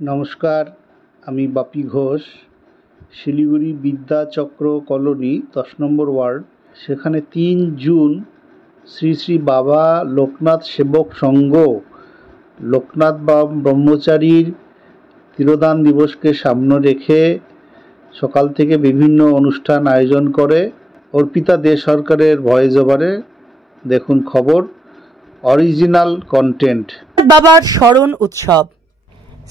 নমস্কার, আমি বাপি ঘোষ। শিলিগুড়ি বিদ্যাচক্র কলোনি 10 নম্বর ওয়ার্ড, সেখানে 3 জুন শ্রী শ্রী বাবা লোকনাথ সেবক সংঘ লোকনাথ ব্রহ্মচারীর তিরোধান দিবসকে সামনে রেখে সকাল থেকে বিভিন্ন অনুষ্ঠান আয়োজন করে। অর্পিতা দে সরকারের ভয়েস ওভারে দেখুন খবর, অরিজিনাল কন্টেন্ট। বাবার স্মরণ উৎসব।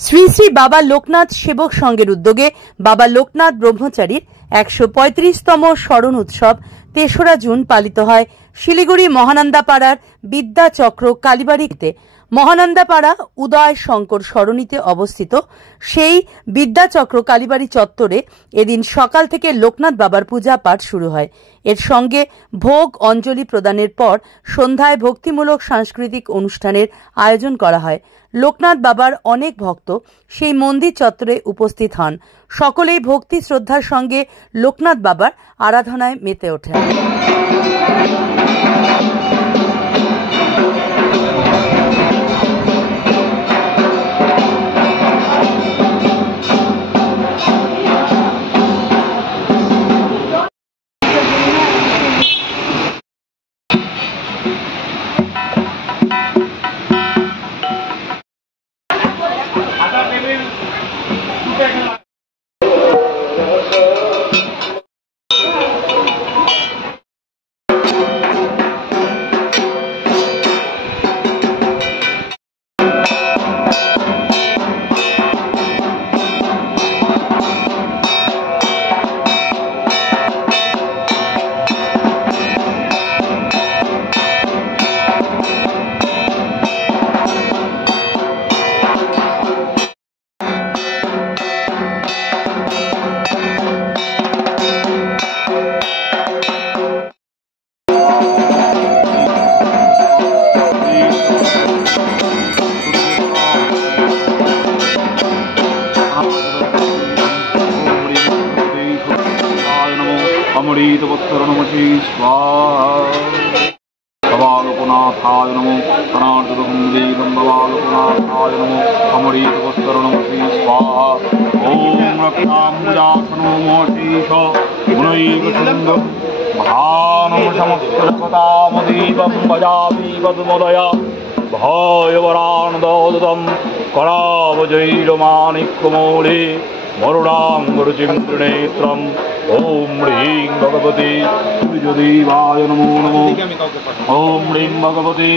শ্রী শ্রী বাবা লোকনাথ সেবক সংঘের উদ্যোগে বাবা লোকনাথ ব্রহ্মচারীর 135তম স্মরণ উৎসব 3রা জুন পালিত হয় শিলিগুড়ি মহানন্দাপাড়ার বিদ্যাচক্র কালীবাড়িতে। মহানন্দাপাড়া উদয় শঙ্কর সরণিতে অবস্থিত সেই বিদ্যাচক্র কালীবাড়ি চত্বরে এদিন সকাল থেকে লোকনাথ বাবার পূজা পাঠ শুরু হয়। এর সঙ্গে ভোগ অঞ্জলি প্রদানের পর সন্ধ্যায় ভক্তিমূলক সাংস্কৃতিক অনুষ্ঠানের আয়োজন করা হয়। লোকনাথ বাবার অনেক ভক্ত সেই মন্দির চত্বরে উপস্থিত হন। সকলেই ভক্তি শ্রদ্ধার সঙ্গে লোকনাথ বাবার আরাধনায় মেতে ওঠেন। अमृतवत्सरणमसि स्वाहा। भवालोकनाथाय नमो कर्णाटकदेवं भवालोकनाथाय नमो अमृतवत्सरणमसि स्वाहा। ॐ रक्ताम्बुजासनो मोटीश गुणैकसुन्दं भानं समस्तजगतामदीपं भजामि पद्मदया भयवरानन्दोदतं करावजैरमाणिक्यमौले मरुडाङ्गरुचिन्द्रनेत्रम्। ॐ ह्रीं भगवते सूर्यदेवाय नमो नमो। ॐ ह्रीं भगवते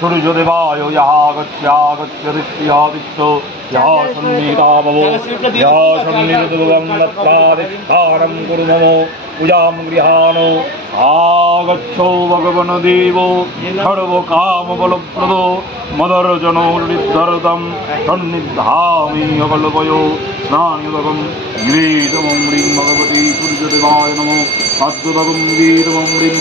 सूर्यदेवाय यागच्छागच्छदित्यादित्य या सन्निधामो या सन्निधुवं नत्वादिष्ठानं कुरु मम पूजां गृहाणो आगच्छो भगवन् देवो सर्वकामबलप्रदो मदर्जनो निर्धरतं सन्निधामि अकल्पयो स्नानिदकं गीतमं ह्रीं भगवती सूर्यदेवाय नमो अद्भुतकं गीतमं ह्रीं